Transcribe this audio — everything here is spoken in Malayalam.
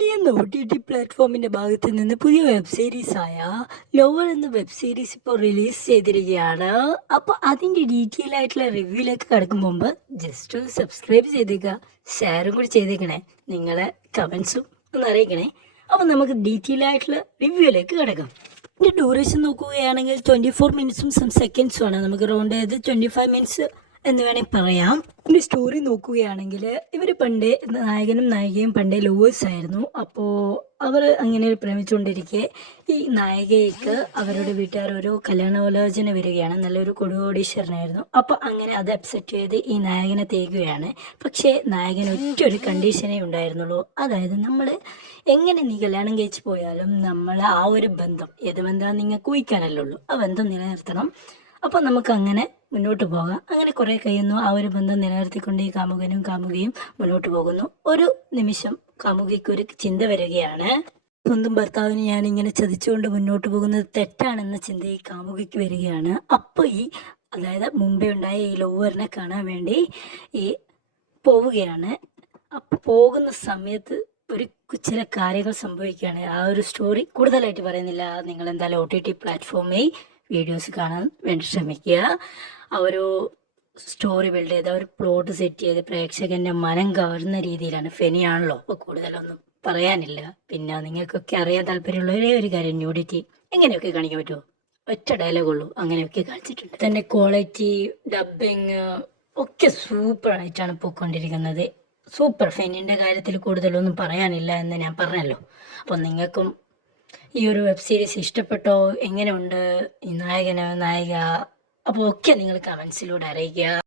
ഫെനി എന്ന OTT പ്ലാറ്റ്ഫോമിന്റെ ഭാഗത്ത് നിന്ന് പുതിയ വെബ് സീരീസായ ലോവർ എന്ന വെബ് സീരീസ് ഇപ്പോൾ റിലീസ് ചെയ്തിരിക്കുകയാണ്. അപ്പോൾ അതിൻ്റെ ഡീറ്റെയിൽ ആയിട്ടുള്ള റിവ്യൂയിലേക്ക് കടക്കും മുമ്പ് ജസ്റ്റ് ഒന്ന് സബ്സ്ക്രൈബ് ചെയ്തേക്കുക, ഷെയറും കൂടി ചെയ്തേക്കണേ, നിങ്ങളെ കമൻസും ഒന്ന് അറിയിക്കണേ. അപ്പോൾ നമുക്ക് ഡീറ്റെയിൽ ആയിട്ടുള്ള റിവ്യൂയിലേക്ക് കിടക്കാം. ഇതിൻ്റെ ഡ്യൂറേഷൻ നോക്കുകയാണെങ്കിൽ 24 മിനിറ്റ്സും സം സെക്കൻഡ്സും ആണ്. നമുക്ക് റൗണ്ട് ചെയ്ത് 25 മിനിറ്റ്സ് എന്ന് വേണമെങ്കിൽ പറയാം. ഇതിൻ്റെ സ്റ്റോറി നോക്കുകയാണെങ്കിൽ ഇവർ പണ്ട് നായകനും നായികയും പണ്ടേ ലവേഴ്സ് ആയിരുന്നു. അപ്പോൾ അവർ അങ്ങനെ പ്രേമിച്ചുകൊണ്ടിരിക്കെ ഈ നായികയ്ക്ക് അവരുടെ വീട്ടുകാർ ഒരു കല്യാണാലോചന വരികയാണ്. നല്ലൊരു കോടീശ്വരനായിരുന്നു. അപ്പോൾ അങ്ങനെ അത് അക്സെപ്റ്റ് ചെയ്ത് ഈ നായകനെ തേകുകയാണ്. പക്ഷേ നായകന് ഒറ്റൊരു കണ്ടീഷനേ ഉണ്ടായിരുന്നുള്ളൂ. അതായത് നമ്മൾ എങ്ങനെ നീ കല്യാണം കഴിച്ച് പോയാലും നമ്മൾ ആ ഒരു ബന്ധം, ഏത് ബന്ധമാണ് നിങ്ങൾക്ക് ഊഹിക്കാനല്ലേ ഉള്ളൂ, ആ ബന്ധം നിലനിർത്തണം. അപ്പോൾ നമുക്ക് അങ്ങനെ മുന്നോട്ട് പോകാം. അങ്ങനെ കുറേ കഴിയുന്നു. ആ ഒരു ബന്ധം നിലനിർത്തിക്കൊണ്ട് ഈ കാമുകനും കാമുകയും മുന്നോട്ട് പോകുന്നു. ഒരു നിമിഷം കാമുകിക്ക് ഒരു ചിന്ത വരികയാണ്, സ്വന്തം ഭർത്താവിനെ ഞാൻ ഇങ്ങനെ ചതിച്ചുകൊണ്ട് മുന്നോട്ട് പോകുന്നത് തെറ്റാണെന്ന ചിന്ത ഈ കാമുകിക്ക് വരികയാണ്. അപ്പോൾ അതായത് മുമ്പേ ഉണ്ടായ ഈ ലോവറിനെ കാണാൻ വേണ്ടി ഈ പോവുകയാണ്. അപ്പോൾ പോകുന്ന സമയത്ത് ചില കാര്യങ്ങൾ സംഭവിക്കുകയാണ്. ആ ഒരു സ്റ്റോറി കൂടുതലായിട്ട് പറയുന്നില്ല. നിങ്ങൾ എന്തായാലും OTT പ്ലാറ്റ്ഫോമിൽ വീഡിയോസ് കാണാൻ വേണ്ടി ശ്രമിക്കുക. ആ ഒരു സ്റ്റോറി ബിൽഡ് ചെയ്ത് ഒരു പ്ലോട്ട് സെറ്റ് ചെയ്ത് പ്രേക്ഷകൻ്റെ മനം കവർന്ന രീതിയിലാണ്. ഫെനിയാണല്ലോ, അപ്പോൾ കൂടുതലൊന്നും പറയാനില്ല. പിന്നെ നിങ്ങൾക്കൊക്കെ അറിയാൻ താല്പര്യമുള്ള ഒരേ ഒരു കാര്യം, ന്യൂഡിറ്റി എങ്ങനെയൊക്കെ കാണിക്കാൻ പറ്റുമോ, ഒറ്റ ഡയലോഗുള്ളൂ, അങ്ങനെയൊക്കെ കാണിച്ചിട്ടുണ്ട്. തന്നെ ക്വാളിറ്റി, ഡബ്ബിങ് ഒക്കെ സൂപ്പറായിട്ടാണ് പോയിക്കൊണ്ടിരിക്കുന്നത്. സൂപ്പർ. ഫെനിൻ്റെ കാര്യത്തിൽ കൂടുതലൊന്നും പറയാനില്ല എന്ന് ഞാൻ പറഞ്ഞല്ലോ. അപ്പോൾ നിങ്ങൾക്കും ഈ ഒരു വെബ് സീരീസ് ഇഷ്ടപ്പെട്ടോ, എങ്ങനെയുണ്ട് ഈ നായക, അപ്പോൾ ഒക്കെ നിങ്ങൾ കമൻസിലൂടെ അറിയിക്കുക.